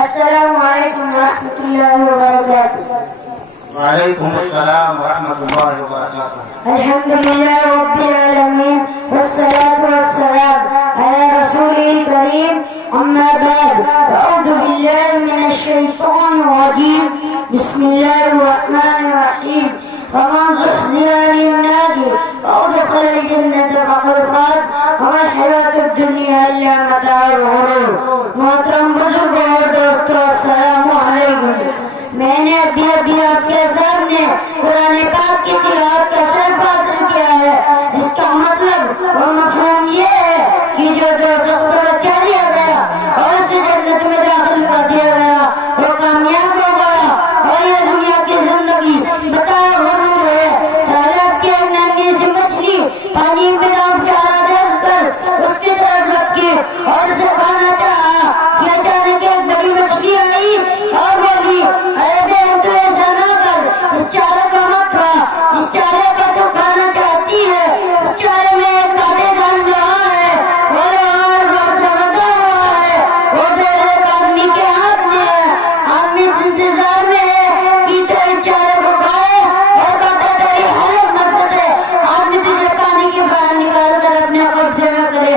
السلام علیکم ورحمۃ اللہ وبرکاتہ. وعلیکم السلام ورحمۃ اللہ وبرکاتہ. الحمد للہ رب العالمین والصلاة والسلام علی رسول الکریم. اما بعد اعوذ باللہ من الشیطان الرجیم. بسم اللہ الرحمن الرحیم. ومن زحزح عن النار وأدخل الجنة فقد فاز وما الحياة الدنيا إلا متاع الغرور. محترم بزرگوں اور دوستوں، السلام علیکم. میں نے ابھی آپ کے سامنے قرآن پاک کی تلاوت کا شرف حاصل کیا ہے. اس کا مطلب اور مفہوم یہ ہے کہ جو دوزخ سے بچا لیا گیا اور اسے جنت میں داخل کر دیا گیا وہ کامیاب ہو گیا. اور یہ دنیا کی زندگی بتایا غرور ہے. تالاب کے ننھی سی مچھلی پانی میں ڈوب چارہ دیکھ کر اس کی طرف لپکی اور اسے کھانا چاہا. یہ جانے کے ایک بڑی مچھلی آئی اور بولی، ارے بہن تو ایسا نہ کر، اس چارے کا مت کھا، اس چارے کا تو کھانا چاہتی ہے. اس چارے میں ایک کاٹے دار لوہا ہے اور غور سے بندھا ہوا ہے. وہ دیر ایک آدمی کے ہاتھ میں ہے. آدمی انتظار میں ہے کہ تو اس چارے کو کھائے اور کاٹا تیری حالت مقصد ہے. آدمی تجھے پانی کے باہر نکال کر اپنے قبضے میں کرے.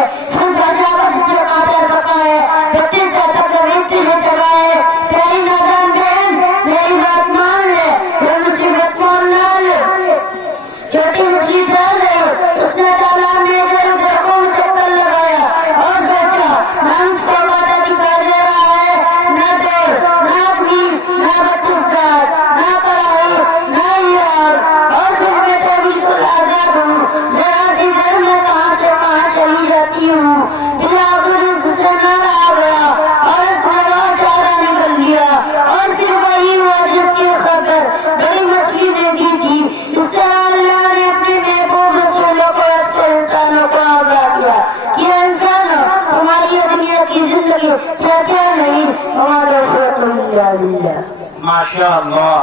تیری نادان بہن میری بات مان لے، یہ مصیبت مان نہ لے. چھوٹی مچھلی ڈال ہے، اس نے تالاب میں درختوں میں چکر لگایا اور سوچا نہ اس کو کاٹا دکھائی دے رہا ہے، نہ دیر، نہ آدمی، نہ بچہ، نہ کڑاہی، نہ یار. اور پھر میں تو بالکل آزاد ہوں. ذرا سی دیر میں کہاں سے کہاں چلی جاتی ہوں. اور پھر وہی ہوا جس کی خبر بڑی مچھلی نے دی تھی. اس طرح اللہ نے اپنے محبوب رسولوں کو ایسے انسانوں کو آگاہ کیا کہ انسانوں تمہاری دنیا کی زندگی کیا نہیں. ہمارے ماشاء اللہ.